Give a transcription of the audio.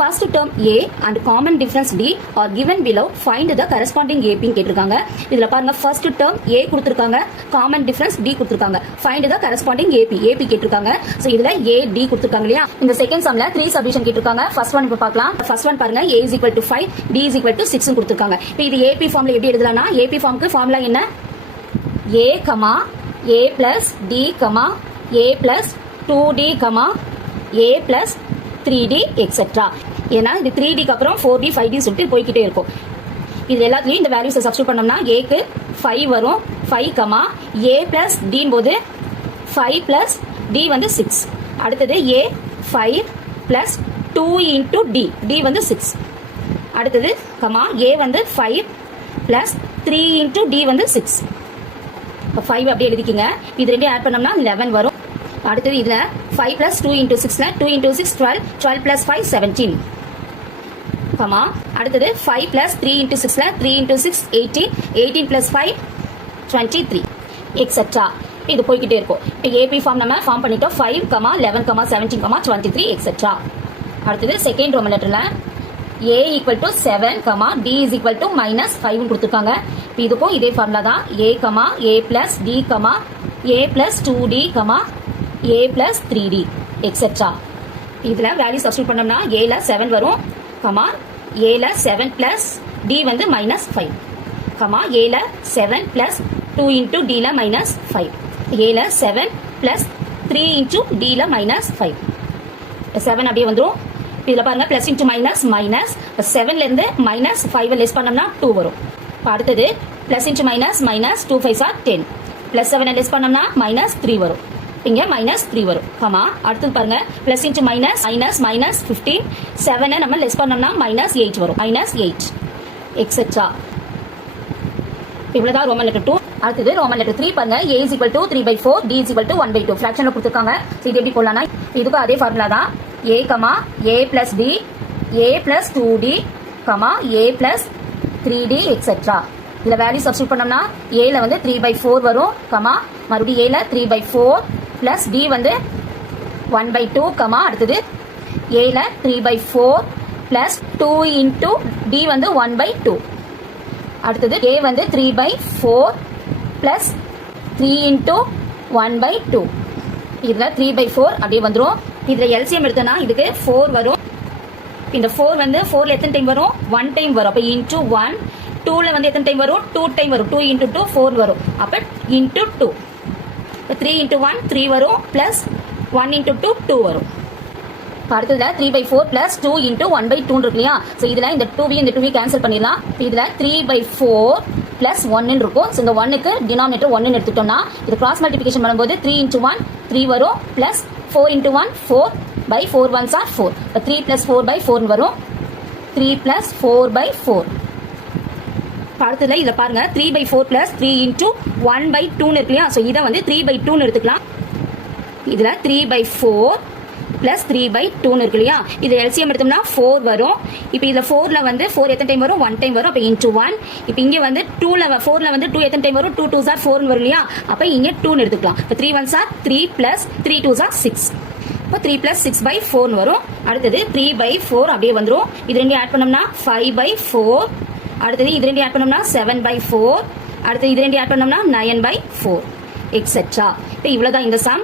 first term A and common difference D are given below. Find the corresponding AP கேட்டிருக்காங்க. இதுல பாருங்க first term A கொடுத்திருக்காங்க, common difference D கொடுத்திருக்காங்க. Find the corresponding AP கேட்டிருக்காங்க. So இதுல A D கொடுத்திருக்காங்க இல்லையா? இந்த செகண்ட் சம்ல 3 சப்டிவிஷன் கேட்டிருக்காங்க. ஃபர்ஸ்ட் ஒன் இப்ப பார்க்கலாம். ஃபர்ஸ்ட் ஒன் பாருங்க A is equal to 5, D is equal to 6 கொடுத்திருக்காங்க. இப்போ இது AP ஃபார்ம்ல எப்படி எழுதலாம்னா AP ஃபார்முக்கு ஃபார்முலா என்ன? A, A plus D, A plus 2D, A plus 3D etc. ஏன்னா இது 3D க்கு அப்புறம் 4D 5D சொல்லிட்டு போய்க்கிட்டே இருக்கும். இது எல்லாத்துலயும் இந்த வேல்யூஸை சப்ஸ்டிட்யூட் பண்ணோம்னா A க்கு 5 வரும், 5, A plus D போது 5 plus D வந்து 6. அடுத்தது A 5 plus 2 into D, D வந்து 6. அடுத்தது A வந்து 5 plus 3 into D வந்து 6. 5 அப்படியே எழுதிக்கங்க. இது ரெண்டையும் ஆட் பண்ணோம்னா 11 வரும். அடுத்தது இதுல 5 plus 2 into 6ல 2 into 6 12, 12 plus 5 17. அடுத்தது 5 plus 3 into 6ல 3 into 6 18, 18 plus 5 23 etc. இது போய்க்கிட்டே இருக்கும். இப்போ AP ஃபார்ம் நம்ம ஃபார்ம் பண்ணிட்டோம். 5, 11, 17, 23 etc. அடுத்தது செகண்ட் ரோமன் லெட்டர்ல A equal to 7, D is equal to minus 5 கொடுத்திருக்காங்க. இப்போ இதுக்கும் இதே ஃபார்முலா தான். A plus D, A plus 2D, A plus 3D etc. இதுல வேல்யூ சப்ஸ்டிட்யூட் பண்ணோம்னா A ல 7 வரும், A ல 7 plus D வந்து minus 5, A ல 7 plus 2 into D ல minus 5, A ல 7 plus 3 into D ல minus 5. 7 அப்படியே வந்துரும். இதுல பாருங்க பிளஸ் இன்டு மைனஸ் மைனஸ் 7ல இருந்து மைனஸ் 5 லெஸ் பண்ணோம்னா 2 வரும். அடுத்தது plus into minus minus 2 5 or 10, plus 7 less பண்ணோம்னா மைனஸ் 3 வரும். இங்க மைனஸ் 3 வரும். அடுத்தது பாருங்க plus into minus minus minus 15, 7 நம்ம லெஸ் பண்ணோம்னா மைனஸ் 8 வரும், மைனஸ் 8 எக்ஸெட்ரா. இவ்வளவுதான் ரோமன் லெட்டர் 2. அடுத்தது ரோமன் லெட்டர் 3 பாருங்க. A is equal to 3/4, D is equal to 1/2 ஃபிராக்ஷன்ல கொடுத்திருக்காங்க. இது எப்படி போடலாம்னா இதுக்கு அதே ஃபார்முலா தான். A plus D, A plus 2D, A plus 3D etc. இதுல வேல்யூ சப்ஸ்டிட்யூட் பண்ணோம்னா A ல வந்து 3/4 வரும், மறுபடியும் A ல 3/4 plus D வந்து 1/2, அடுத்தது A ல 3/4 plus 2 into D வந்து 1/2. அடுத்தது A வந்து 3/4 plus 3 into 1/2. இதுல 3/4 அப்படியே வந்துரும். இதுல LCM எடுத்தோம்னா இதுக்கு 4 வரும். இந்த 4 வந்து 4ல எத்தனை டைம் வரும்? 1 டைம் வரும். அப்ப into 1, 2ல வந்து எத்தனை டைம் வரும்? 2 டைம் வரும். 2 into 2 4 வரும். அப்ப into 2. 3 into 1 3 வரும், plus 1 into 2 2 வரும். அடுத்ததுல 3/4 plus 2 into 1/2 இருக்கு இல்லையா? சோ இதுல இந்த 2 இந்த 2 கேன்சல் பண்ணிடலாம். இதுல 3/4 plus 1 இருக்கும். சோ இந்த 1க்கு டினாமினேட்டர் 1 எடுத்துட்டோம்னா இது கிராஸ் மல்டிப்ளிகேஷன் பண்ணும்போது 3 into 1 3 வரும், plus 4 into 1 4/4 ones are 4. 3 plus 4/4 வரும். 3 plus 4/4. அடுத்ததுல இத பாருங்க 3/4 plus 3 into 1/2 இருக்கு இல்லையா? சோ இத வந்து 3/2 எடுத்துக்கலாம். இதுல 3/4 plus 3/2 இருக்கு இல்லையா? இது LCM எடுத்தோம்னா 4 வரும். இப்போ இதுல 4ல வந்து 4 எத்தனை டைம் வரும்? 1 டைம் வரும். அப்ப into 1. இப்போ இங்க வந்து 4ல வந்து 2 எத்தனை டைம் வரும்? 2 2s are 4 வரும் இல்லையா? அப்ப இங்க 2 எடுத்துக்கலாம். இப்போ 3 1s are 3 plus 3 2s are 6. இப்போ 3 plus 6/4 வரும். அடுத்தது 3/4 அப்படியே வந்துரும். இது ரெண்டையும் ஆட் பண்ணோம்னா 5/4. அடுத்தது இது ரெண்டையும் ஆட் பண்ணோம்னா 7/4. அடுத்து இது ரெண்டையும் ஆட் பண்ணோம்னா 9/4 எக்ஸெட்ரா. இப்போ இவ்வளவுதான் இந்த சம்.